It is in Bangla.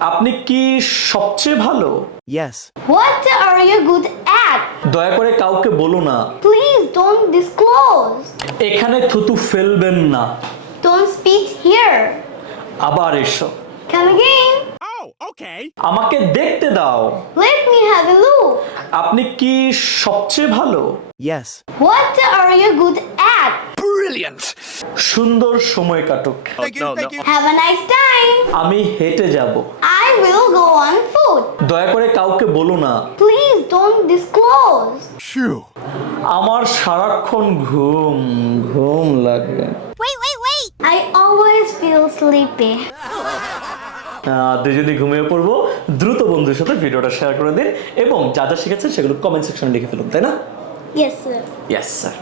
আপনি কি সবচেয়ে ভালো? দয়া করে কাউকে বলো না। প্লিজ ডোন্ট এখানে থুতু ফেলবেন না। আবার এসো। আমাকে দেখতে দাও। লেট মি আপনি কি সবচেয়ে ভালো? Yes what are you good at brilliant সুন্দর সময় কাটুক। হ্যাভ আ নাইস টাইম আমি হেঁটে যাব। Go on foot. দয়া করে কাউকে বলো না Please don't disclose. আমার সারাক্ষণ ঘুম ঘুম লাগে I always feel sleepy. আহ, দুজনে ঘুমিয়ে পড়ব দ্রুত বন্ধুর সাথে ভিডিওটা শেয়ার করে দিন এবং যা যা শিখেছেন সেগুলো কমেন্ট সেকশনে লিখে ফেলুন তাই না Yes, sir. Yes sir